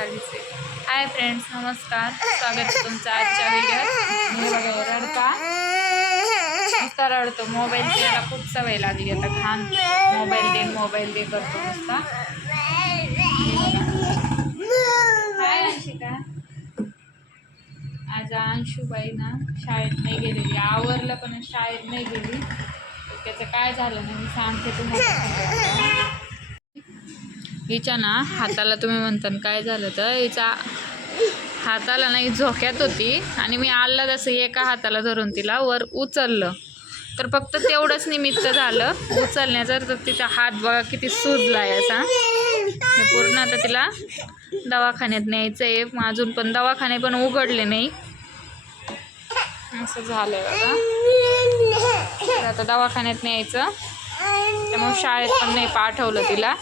खालीच hi friends नमस्कार. स्वागत आहे तुमचं आजच्या व्हिडिओत मी बघा रडका. नुसता रडतो. मोबाईल याला खूप सवय लागली आता. खान मोबाईल दे मोबाईल दे करतो नुसता. हाय अंशिका. आज अंशुबाई ना शाळेत नाही गेलेली. आवरलं पण शाळेत नाही गेली. त्याचं काय झालं ना मी सांगते तुम्हाला. हिच्या ना हाताला तुम्ही म्हणता काय झालं तर हिचा हाताला नाही झोक्यात होती आणि मी आल्ला जसं एका हाताला धरून तिला वर उचललं. तर फक्त तेवढंच निमित्त झालं. उचलण्याचं तर तिचा हात बघा किती सुजला आहे असा. हे पूर्ण आता तिला दवाखान्यात न्यायचं आहे मग अजून पण दवाखाने पण उघडले नाही. असं झालं आता दवाखान्यात न्यायचं. त्यामुळे शाळेत पण नाही पाठवलं तिला.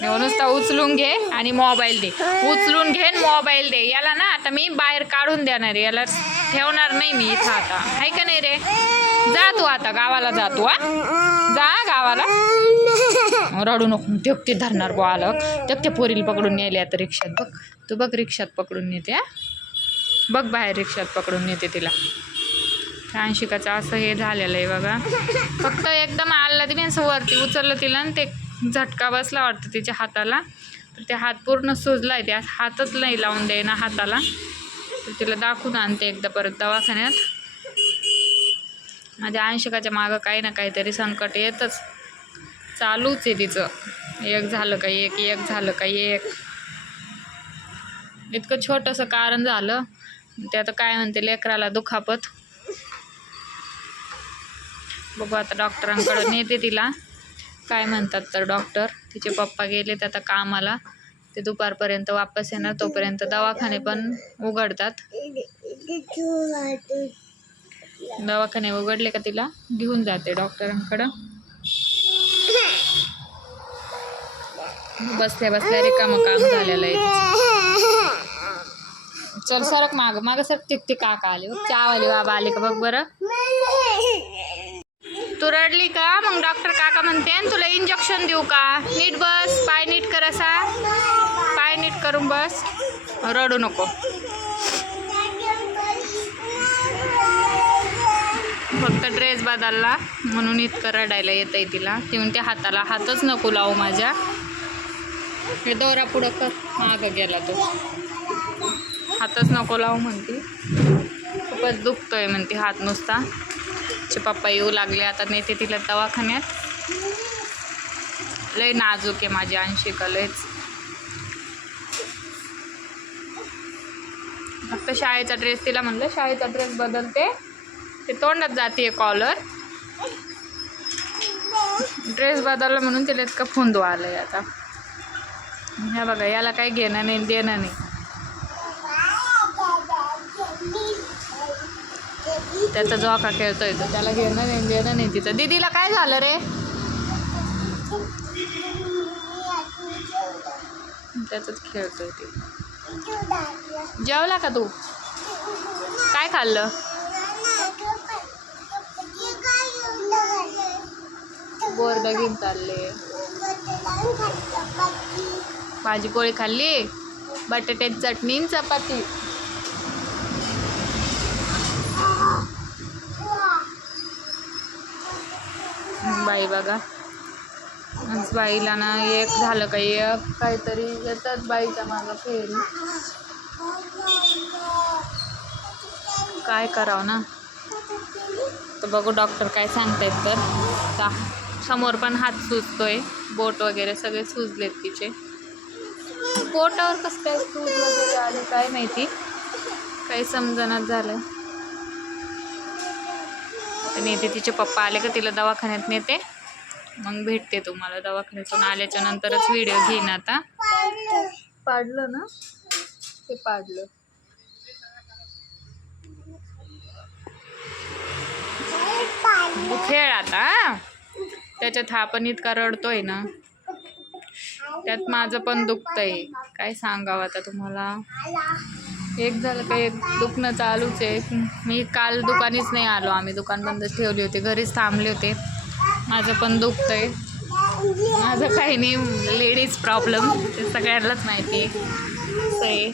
नुसता उचलून घे आणि मोबाईल दे. उचलून घे मोबाईल दे. याला ना आता मी बाहेर काढून देणार आहे. याला ठेवणार नाही मी इथं आता. आहे का नाही रे? जा तू आता गावाला जा तू हा? जा गावाला. रडू नको. तेक ते धरणार बो आलं. तेक ते पोरील पकडून नेले आता रिक्षात. बघ. तू बघ रिक्षात पकडून नेते हा? बघ बाहेर रिक्षात पकडून नेते तिला. अंशिकाचं असं हे झालेलं आहे बघा. फक्त एकदम आलं ती मी असं वरती उचललं तिला आणि ते झटका बसला वाटतं तिच्या हाताला. तर ते हात पूर्ण सुजला आहे त्या हातच नाही लावून देईना हाताला. तर तिला दाखवून आणते एकदा परत दवाखान्यात. माझ्या अंशकाच्या मागं काही ना काहीतरी संकट येतच. चालूच आहे तिचं. एक झालं का एक एक झालं का एक. इतकं छोटंसं कारण झालं. ते आता काय म्हणते लेकराला दुखापत. बघू आता डॉक्टरांकडे नेते तिला. काय म्हणतात तर डॉक्टर तिचे पप्पा गेलेत आता कामाला. ते दुपारपर्यंत वापस येणार तोपर्यंत दवाखाने पण उघडतात. दवाखाने उघडले का तिला? घेऊन जाते डॉक्टरांकडं बसल्या बसल्या रिकामं काम झालेलं आहे चल सरक माग. माग सर तिक ते काका आले बघ. चहावाले बाबा आले का बघ बरं. तू रडली का? मग डॉक्टर काका म्हणते "आणि तुला इंजेक्शन देऊ का? नीट बस पाय नीट कर असा. पाय नीट करून बस. रडू नको. फक्त ड्रेस बदलला. म्हणून इतकं रडायला येत आहे तिला. ती त्या हाताला हातच नको लावू माझ्या. हे दोरा पुढं कर. मागं गेला तो. हातच नको लावू म्हणते. खूपच दुखतोय म्हणते हात नुसता. तिचे पप्पा येऊ लागले आता नेते तिला दवाखान्यात. लय नाजूक आहे माझी अंशिका लयच. फक्त शाळेचा ड्रेस तिला म्हणलं शाळेचा ड्रेस बदलते. ते तोंडात जाते कॉलर ड्रेस बदलला म्हणून तिला इतकं आलं आहे आता. ह्या बघा याला काही घेणं नाही देणं नाही. त्याचा जो आका खेळतोय तर त्याला घेणं नाही देणं नाही तिथं. दीदीला काय झालं रे? त्याच खेळतोय ते. जेवला का तू? काय खाल्लं? बोर घेऊन चालले. भाजी पोळी खाल्ली? बटाट्याची चटणी आणि चपाती बाई बघा. आज बाईला ना एक झालं का एक काहीतरी येतात बाईच्या मागं फेरी. काय करावं ना? तर बघू डॉक्टर काय सांगतायत तर. समोर पण हात सुजतोय. बोट वगैरे सगळे सुजलेत तिचे. बोटावर कसं काय सूज वगैरे आले काय माहिती? काही समजण्यात झालं. नेते तिचे पप्पा आले का तिला दवाखान्यात नेते? मग भेटते तुम्हाला दवाखान्यातून आल्याच्या नंतरच व्हिडिओ घेईन आता. पाडलं ना? ते पाडलं. खेळ आता? त्याच्यात हा पण इतका रडतोय ना. त्यात माझं पण दुखतंय. काय सांगावं आता तुम्हाला? एक झालं का एक दुखणं चालूच आहे. मी काल दुकानीच नाही आलो. आम्ही दुकान बंदच ठेवली होती. घरीच थांबले होते. माझं पण दुखतंय. माझं काही नाही लेडीज प्रॉब्लेम ते सगळ्यांनाच माहिती. आहे.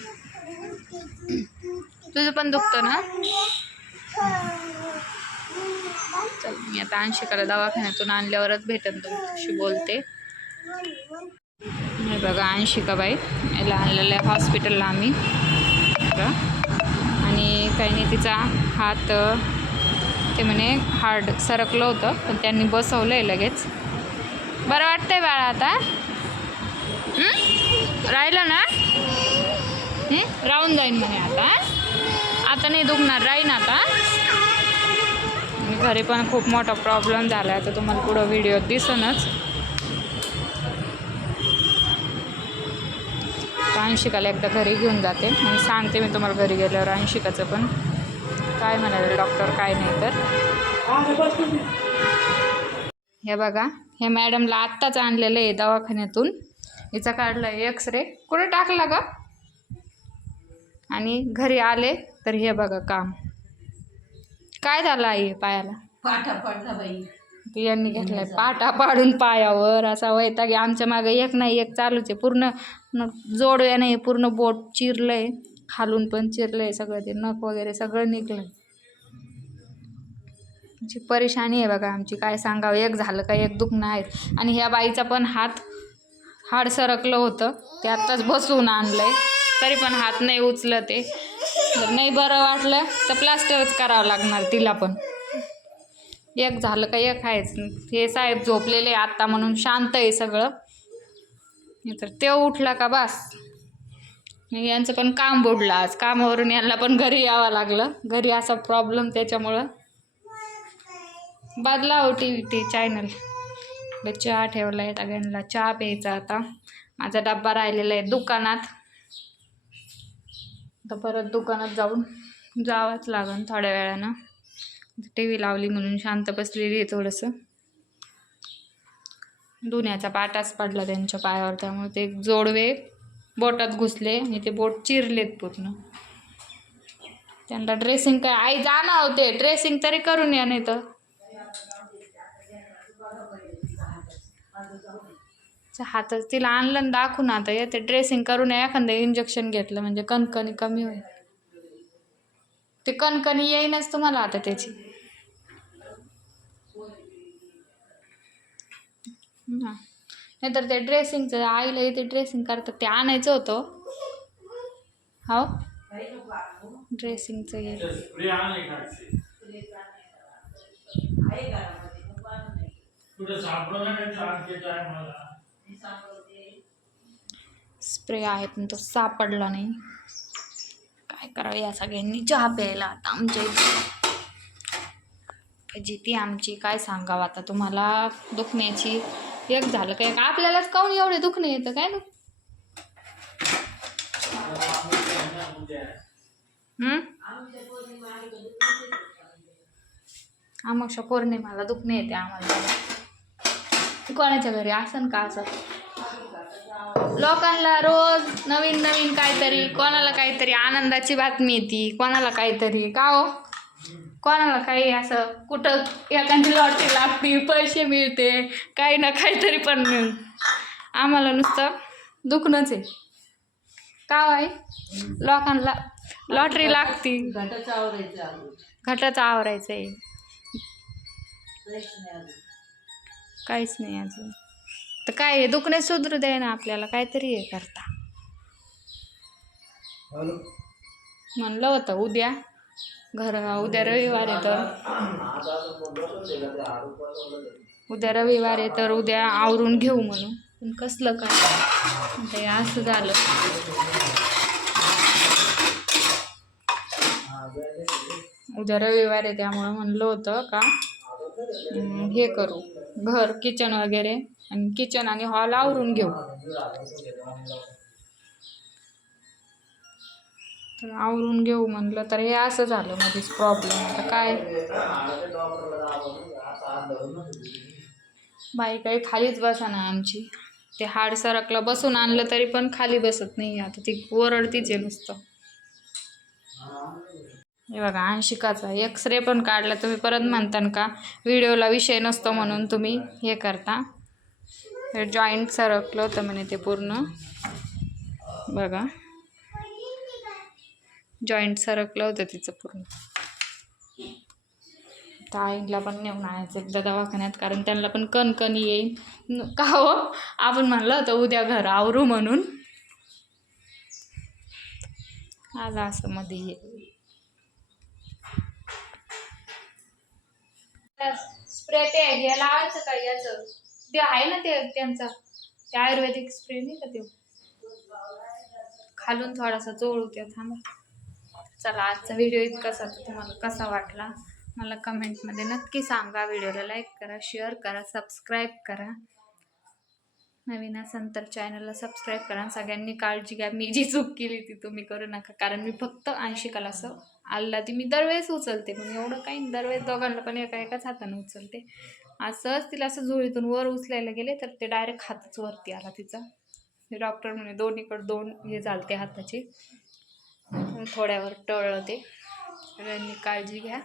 तुझं पण दुखतं ना? चल मी आता अंशिकाला दवाखान्यातून आणल्यावरच भेटन तुमच्याशी बोलते. हे बघा अंशिका बाई याला आणलेलं आहे हॉस्पिटलला आम्ही. आणि काही नाही तिचा हात ते म्हणे हार्ड सरकलं होतं पण त्यांनी बसवलं आहे लगेच. बरं वाटतंय बाळा आता. राहिलं ना? राहून जाईन म्हणे आता. आता नाही दुखणार राहीन आता. घरी पण खूप मोठा प्रॉब्लेम झाला आहे तर तुम्हाला पुढं व्हिडिओ दिसनच. अंशिकाला एकदा घरी घेऊन जाते. आणि सांगते मी तुम्हाला घरी गेल्यावर अंशिकाचं पण. काय म्हणाले डॉक्टर काय नाही तर. हे बघा हे मॅडमला आत्ताच आणलेलं आहे दवाखान्यातून. हिचा काढला एक्स रे कुठे टाकला का आणि घरी आले तर हे बघा काम. काय झालं आई पायाला? पाठा पडला बाई. यांनी घेतलाय पाटा पाडून पायावर. असा वैताग. आमच्या मागे एक नाही एक चालूच आहे. पूर्ण जोडव्या नाही पूर्ण बोट चिरलंय. खालून पण चिरलंय सगळं ते नख वगैरे सगळं निघलंय. जी परेशानी आहे बघा आमची काय सांगावं एक झालं का एक दुखणं आहे आणि ह्या बाईचा पण हात हाड सरकलं होतं ते आत्ताच बसवून आणलंय. तरी पण हात नाही उचलं ते. जर नाही बरं वाटलं तर प्लास्टरच करावं लागणार तिला पण. एक झालं का एक आहेच. हे साहेब झोपलेले आत्ता म्हणून शांत आहे सगळं. तर ते उठला का बस? म्हणजे यांचं पण काम बुडलं आज. कामावरून यांना पण घरी यावं लागलं. घरी असा प्रॉब्लेम त्याच्यामुळं. बदलाव टी व्ही टी चॅनल चहा ठेवला आहे सगळ्यांना. चहा प्यायचा आता. माझा डब्बा राहिलेला आहे दुकानात. तर परत दुकानात जाऊन जावंच लागन थोड्या वेळानं. टी व्ही लावली म्हणून शांत बसलेली आहे थोडंसं. धुण्याचा पाटाच पडला त्यांच्या पायावर. त्यामुळे ते जोडवे बोटात घुसले आणि ते बोट चिरलेत पूर्ण. त्यांना ड्रेसिंग काय आई जाणं होते ड्रेसिंग तरी करून या नाही तर. हातच तिला आणलं दाखवून आता येते ड्रेसिंग करून या एखादं इंजेक्शन घेतलं म्हणजे कणकणी कमी होईल. ते कणकणी येईनच तुम्हाला आता त्याची. ना नाहीतर ते ड्रेसिंगचं आईला इथे ड्रेसिंग करतात ते आणायचं होतं. हो? ड्रेसिंगचं स्प्रे आहे पण तो सापडला नाही. काय करावं या सगळ्यांनी? चहा प्यायला आता आमच्या इथे. जिती ती आमची काय सांगावं आता तुम्हाला? दुखण्याची एक झालं काय आपल्यालाच काऊन एवढे दुखणे येतं? काय ना? हम्म? पौर्णिमाला दुखणे येते आम्हाला. कोणाच्या घरी असन का असं? लोकांना रोज नवीन नवीन काहीतरी कोणाला काहीतरी आनंदाची बातमी येते कोणाला काहीतरी. का हो? कोणाला काही असं कुठं एखादी लॉटरी लागते पैसे मिळते काही ना काहीतरी पण आम्हाला नुसतं दुखणंच आहे. का हो आहे लोकांना लॉटरी लागती. घटाचं आवरायचं अजून घटाचं आवरायचं आहे काहीच नाही अजून. काहीच नाही अजून. तर काय आहे दुखणे सुधरू दे ना आपल्याला काहीतरी हे करता. म्हणलं होतं उद्या. घर उद्या रविवार आहे तर. उद्या रविवार आहे तर उद्या आवरून घेऊ म्हणून. पण कसलं काय? ते असं झालं. उद्या रविवार आहे त्यामुळं म्हणलं होतं का हे करू. घर किचन वगैरे आणि किचन आणि हॉल आवरून घेऊ. तर आवरून घेऊ म्हणलं तर हे असं झालं मध्येच प्रॉब्लेम आता काय? बाई काही खालीच बसा ना आमची. ते हाड सरकलं बसून आणलं तरी पण खाली बसत नाही आता ती ओरडतीच आहे नुसतं. हे बघा अंशिकाचा एक्सरे पण काढला. तुम्ही परत म्हणता का? व्हिडिओला विषय नसतो म्हणून तुम्ही हे करता. जॉईंट सरकलं होतं म्हणे ते पूर्ण. बघा. जॉईंट सरकलं होतं तिचं पूर्ण. तर आईला पण नेऊन आणायचं एकदा दवाखान्यात कारण त्यांना पण कणकण येईल का हो? आपण म्हणलं होतं उद्या घर आवरू म्हणून. आला असं मध्ये ये स्प्रे ते हे लावायचं का याचं? ते आहे ना ते त्यांचा. ते आयुर्वेदिक स्प्रे नाही का ते खालून थोडासा चोळू त्या थांबा. चला आजचा व्हिडिओ इतकाच होता. तुम्हाला कसा वाटला? मला कमेंटमध्ये नक्की सांगा. व्हिडिओला लाईक करा शेअर करा सबस्क्राईब करा. नवीन असाल तर चॅनलला सबस्क्राईब करा. आणि सगळ्यांनी काळजी घ्या. मी जी चूक केली ती तुम्ही करू नका. कारण मी फक्त ऐंशी असं आल्ला ती मी दरवेळेस उचलते. पण एवढं काही नाही. दरवेळेस दोघांना पण एका एकाच हाताने उचलते. असंच तिला असं झोळीतून वर उचलायला गेले तर ते डायरेक्ट हातच वरती आला तिचा. डॉक्टर म्हणे दोन्हीकडे दोन हे चालते हाताचे. थोड्यावर टळते. आणि काळजी घ्या.